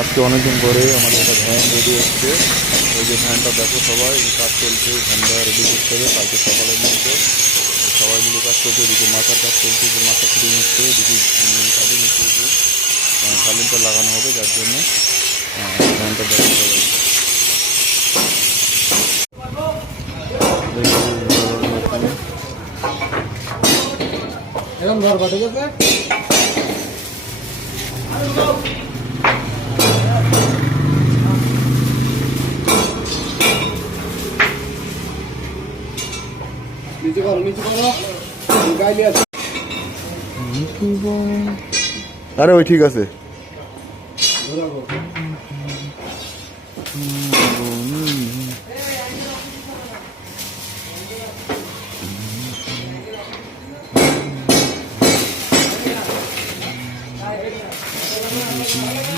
আজকে অনেকদিন পরে আমাদের একটা ভ্যান রেডি হচ্ছে। ওই যে ভ্যানটা দেখো, সবাই কাজ চলছে, ভ্যানটা রেডি করতে হবে কালকে সকালের মধ্যে। সবাই মিলে কাজ করছে, এদিকে মাথার কাজ চলছে, যে মাথা ফিটিং হচ্ছে, এদিকে কাটিং হচ্ছে, যে সাইলেন্সার লাগানো হবে, যার জন্য ভ্যানটা দেখো সবাই। এরকম ধরবা, ঠিক আছে? নিচে করো, নিচে করো, গাইলে আছে। আরে ওই ঠিক আছে।